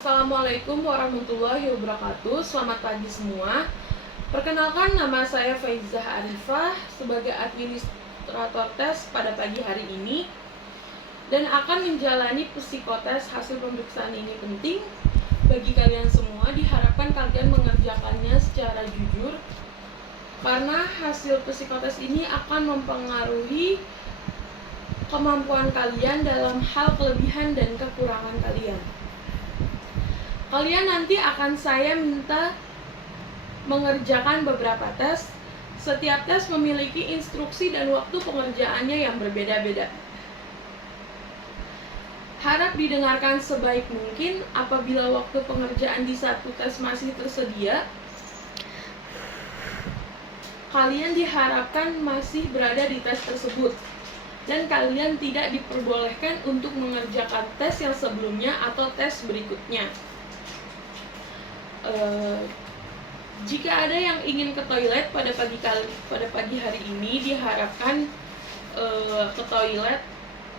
Assalamualaikum warahmatullahi wabarakatuh. Selamat pagi semua. Perkenalkan, nama saya Faizah Arifah sebagai administrator tes pada pagi hari ini dan akan menjalani psikotes. Hasil pemeriksaan ini penting bagi kalian semua. Diharapkan kalian mengerjakannya secara jujur karena hasil psikotes ini akan mempengaruhi kemampuan kalian dalam hal kelebihan dan kekurangan kalian. Kalian nanti akan saya minta mengerjakan beberapa tes. Setiap tes memiliki instruksi dan waktu pengerjaannya yang berbeda-beda. Harap didengarkan sebaik mungkin. Apabila waktu pengerjaan di satu tes masih tersedia, kalian diharapkan masih berada di tes tersebut dan kalian tidak diperbolehkan untuk mengerjakan tes yang sebelumnya atau tes berikutnya. Jika ada yang ingin ke toilet pada pagi hari ini, diharapkan ke toilet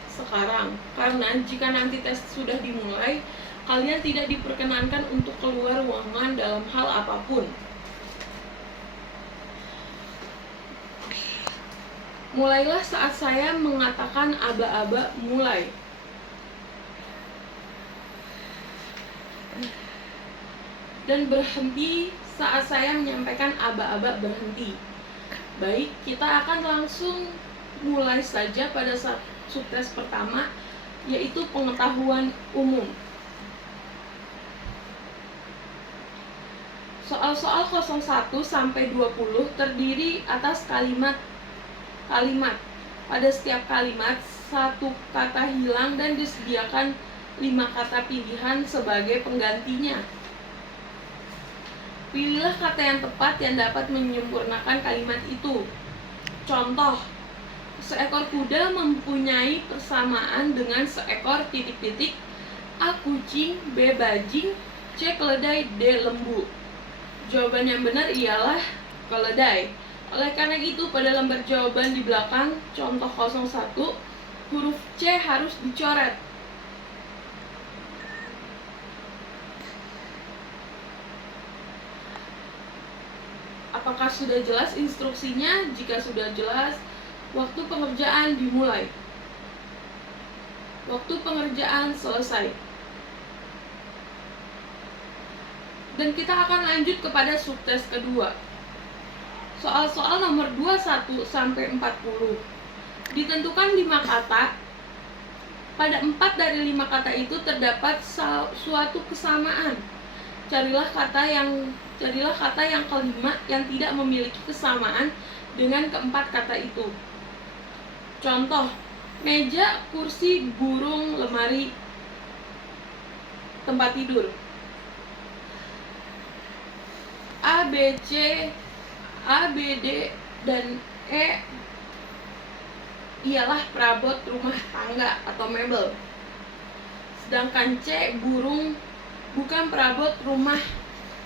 sekarang, karena jika nanti tes sudah dimulai, kalian tidak diperkenankan untuk keluar ruangan dalam hal apapun. Mulailah saat saya mengatakan aba-aba mulai. Dan berhenti saat saya menyampaikan aba-aba berhenti. Baik, kita akan langsung mulai saja pada subtes pertama, yaitu pengetahuan umum. Soal-soal 01 sampai 20 terdiri atas kalimat-kalimat. Pada setiap kalimat, satu kata hilang dan disediakan 5 kata pilihan sebagai penggantinya. Pilihlah kata yang tepat yang dapat menyempurnakan kalimat itu. Contoh, seekor kuda mempunyai persamaan dengan seekor titik-titik. A. Kucing, B. Bajing, C. Keledai, D. Lembu. Jawaban yang benar ialah keledai. Oleh karena itu, pada lembar jawaban di belakang contoh 01, huruf C harus dicoret. Apakah sudah jelas instruksinya? Jika sudah jelas, waktu pengerjaan dimulai. Waktu pengerjaan selesai. Dan kita akan lanjut kepada subtes kedua. Soal-soal nomor 21 sampai 40. Ditentukan 5 kata. Pada 4 dari 5 kata itu terdapat suatu kesamaan. Carilah kata yang kelima yang tidak memiliki kesamaan dengan keempat kata itu. Contoh, meja, kursi, burung, lemari, tempat tidur. A, B, D, dan E ialah perabot rumah tangga atau mebel. Sedangkan C, burung, bukan perabot rumah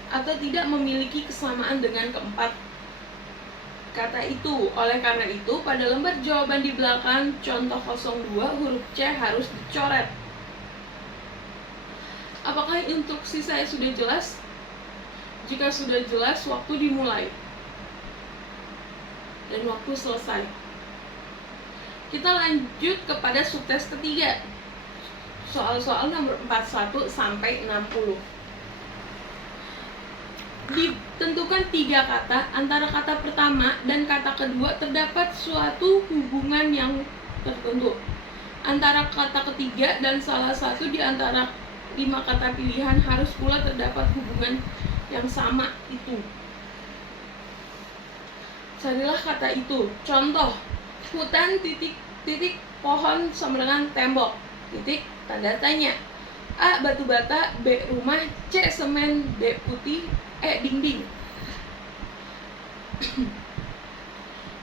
atau tidak memiliki kesamaan dengan keempat kata itu. Oleh karena itu, pada lembar jawaban di belakang contoh 02, huruf C harus dicoret. Apakah instruksi saya sudah jelas? Jika sudah jelas, waktu dimulai dan waktu selesai. Kita lanjut kepada subtes ketiga. Soal-soal nomor 41 sampai 60. Ditentukan 3 kata. Antara kata pertama dan kata kedua terdapat suatu hubungan yang tertentu. Antara kata ketiga dan salah satu di antara 5 kata pilihan harus pula terdapat hubungan yang sama itu. Carilah kata itu. Contoh, hutan titik pohon sama dengan tembok titik tanda tanya. A. Batu bata, B. Rumah, C. Semen, D. Putih, E. Dinding.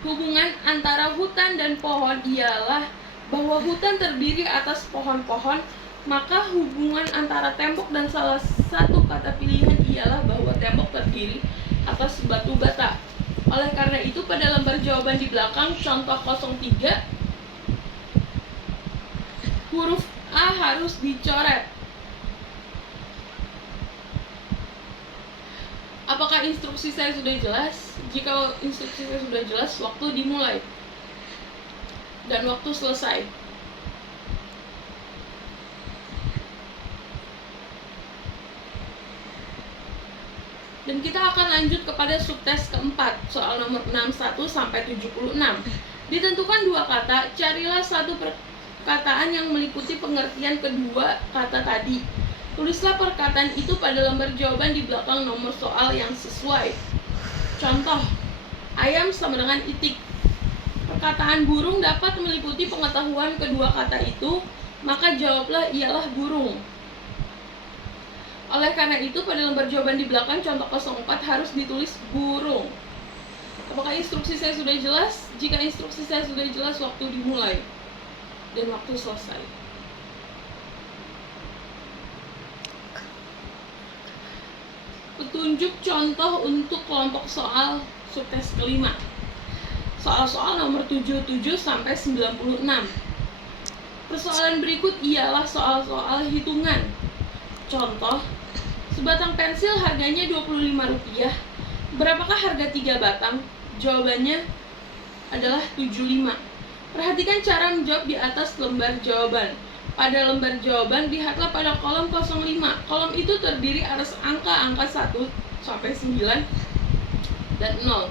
Hubungan antara hutan dan pohon ialah bahwa hutan terdiri atas pohon-pohon, maka hubungan antara tembok dan salah satu kata pilihan ialah bahwa tembok terdiri atas batu bata. Oleh karena itu, pada lembar jawaban di belakang contoh 03, huruf A harus dicoret. Apakah instruksi saya sudah jelas? Jika instruksi saya sudah jelas, waktu dimulai dan waktu selesai. Dan kita akan lanjut kepada subtes keempat, soal nomor 61 sampai 76. Ditentukan dua kata, carilah satu perkataan yang meliputi pengertian kedua kata tadi. Tulislah perkataan itu pada lembar jawaban di belakang nomor soal yang sesuai. Contoh, ayam sama dengan itik. Perkataan burung dapat meliputi pengetahuan kedua kata itu, maka jawablah ialah burung. Oleh karena itu, pada lembar jawaban di belakang contoh 04 harus ditulis burung. Apakah instruksi saya sudah jelas? Jika instruksi saya sudah jelas, waktu dimulai dan waktu selesai. Petunjuk contoh untuk kelompok soal subtes kelima. Soal-soal nomor 77 sampai 96. Persoalan berikut ialah soal-soal hitungan. Contoh, sebatang pensil harganya Rp25. Berapakah harga 3 batang? Jawabannya adalah 75. Perhatikan cara menjawab di atas lembar jawaban. Pada lembar jawaban, lihatlah pada kolom 05. Kolom itu terdiri atas angka-angka 1 sampai 9 dan 0.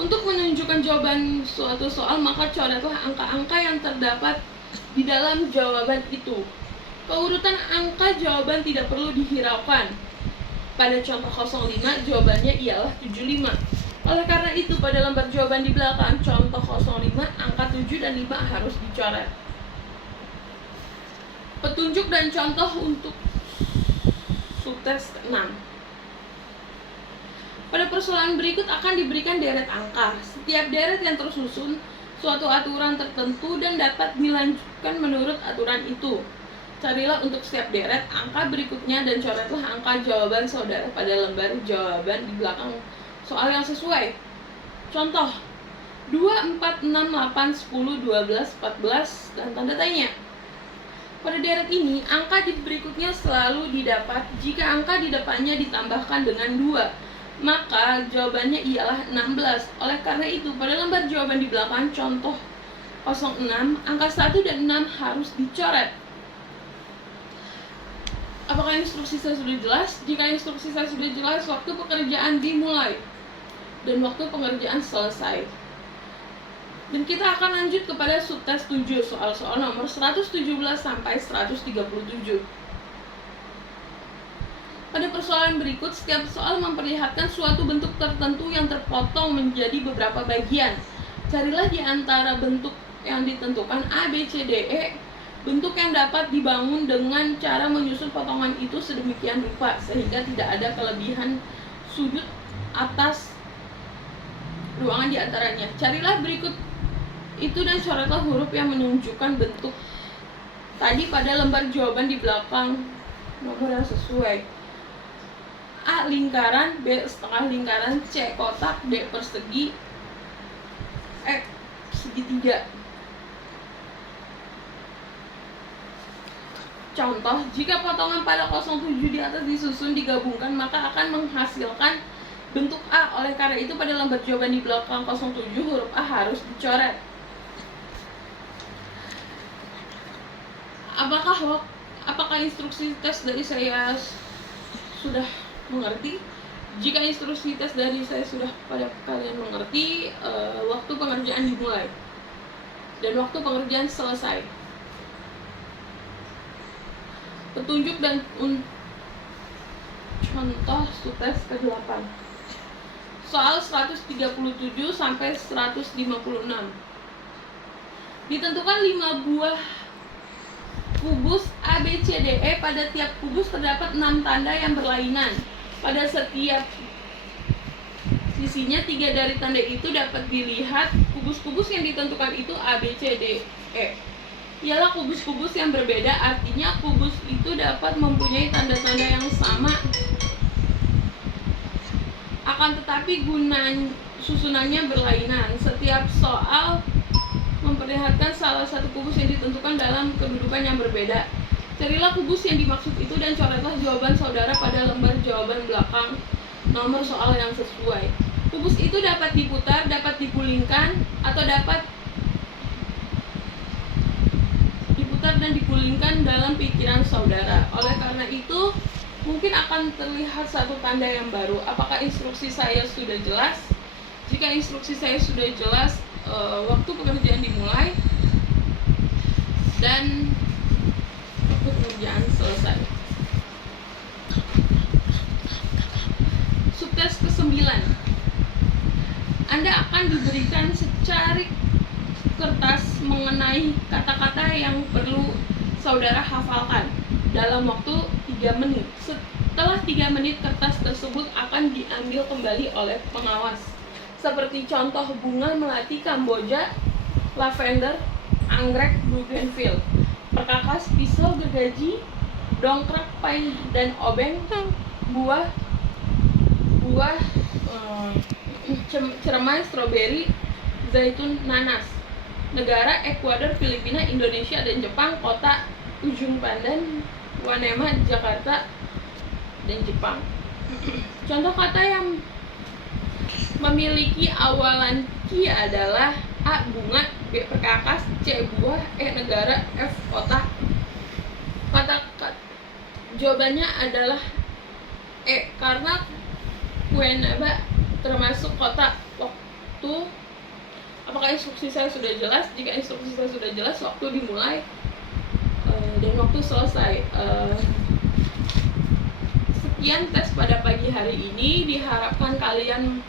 Untuk menunjukkan jawaban suatu soal, maka coretlah angka-angka yang terdapat di dalam jawaban itu. Keurutan angka jawaban tidak perlu dihiraukan. Pada contoh 05, jawabannya ialah 75. Oleh karena itu, pada lembar jawaban di belakang contoh 05, angka 7 dan 5 harus dicoret. Petunjuk dan contoh untuk subtes 6. Pada persoalan berikut akan diberikan deret angka. Setiap deret yang tersusun suatu aturan tertentu dan dapat dilanjutkan menurut aturan itu. Carilah untuk setiap deret angka berikutnya dan coretlah angka jawaban saudara pada lembar jawaban di belakang soal yang sesuai. Contoh, 2, 4, 6, 8, 10, 12, 14, dan tanda tanya. Pada deret ini, angka di berikutnya selalu didapat jika angka di depannya ditambahkan dengan 2. Maka jawabannya ialah 16. Oleh karena itu, pada lembar jawaban di belakang contoh 06, angka 1 dan 6 harus dicoret. Apakah instruksi saya sudah jelas? Jika instruksi saya sudah jelas, waktu pekerjaan dimulai dan waktu pengerjaan selesai. Dan kita akan lanjut kepada subtes 7, soal-soal nomor 117 sampai 137. Pada persoalan berikut, setiap soal memperlihatkan suatu bentuk tertentu yang terpotong menjadi beberapa bagian. Carilah di antara bentuk yang ditentukan A, B, C, D, E, bentuk yang dapat dibangun dengan cara menyusun potongan itu sedemikian rupa sehingga tidak ada kelebihan sudut atas ruangan di antaranya. Carilah berikut itu dan coretlah huruf yang menunjukkan bentuk tadi pada lembar jawaban di belakang nomor yang sesuai. A lingkaran, B setengah lingkaran, C kotak, D persegi, E segitiga. Contoh, jika potongan pada 07 di atas disusun digabungkan maka akan menghasilkan bentuk A. Oleh karena itu pada lembar jawaban di belakang 07 huruf A harus dicoret. Apakah instruksi tes dari saya sudah mengerti? Jika instruksi tes dari saya sudah pada kalian mengerti, waktu pengerjaan dimulai dan waktu pengerjaan selesai. Petunjuk dan contoh subtes ke-8. Soal 137 sampai 156. Ditentukan 5 buah kubus A, B, C, D, E. Pada tiap kubus terdapat 6 tanda yang berlainan. Pada setiap sisinya 3 dari tanda itu dapat dilihat. Kubus-kubus yang ditentukan itu A, B, C, D, E ialah kubus-kubus yang berbeda. Artinya kubus itu dapat mempunyai tanda-tanda yang sama, akan tetapi susunannya berlainan. Setiap soal memperlihatkan salah satu kubus yang ditentukan dalam kedudukan yang berbeda. Carilah kubus yang dimaksud itu dan coretlah jawaban saudara pada lembar jawaban belakang nomor soal yang sesuai. Rumus itu dapat diputar, dapat dipulingkan, atau dapat diputar dan dipulingkan dalam pikiran saudara. Oleh karena itu, mungkin akan terlihat satu tanda yang baru. Apakah instruksi saya sudah jelas? Jika instruksi saya sudah jelas, waktu pekerjaan dimulai dan waktu pekerjaan selesai. Subtes ke-9. Anda akan diberikan secari kertas mengenai kata-kata yang perlu saudara hafalkan dalam waktu 3 menit. Setelah 3 menit, kertas tersebut akan diambil kembali oleh pengawas. Seperti contoh bunga melati Kamboja, lavender, anggrek bougainville, perkakas, pisau gergaji, dongkrak, pine dan obeng, buah cermai, stroberi, zaitun, nanas. Negara Ekuador, Filipina, Indonesia dan Jepang. Kota Ujung Pandan, Wanema, Jakarta dan Jepang. Contoh kata yang memiliki awalan ki adalah A. bunga, B. perkakas, C. buah, E. negara, F. kota. Jawabannya adalah E, karena Cuenaba termasuk kota. Waktu, apakah instruksi saya sudah jelas? Jika instruksi saya sudah jelas, waktu dimulai dan waktu selesai. Sekian tes pada pagi hari ini. Diharapkan kalian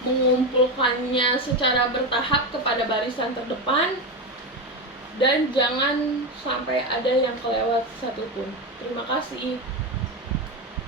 mengumpulkannya secara bertahap kepada barisan terdepan dan jangan sampai ada yang kelewat satupun. Terima kasih.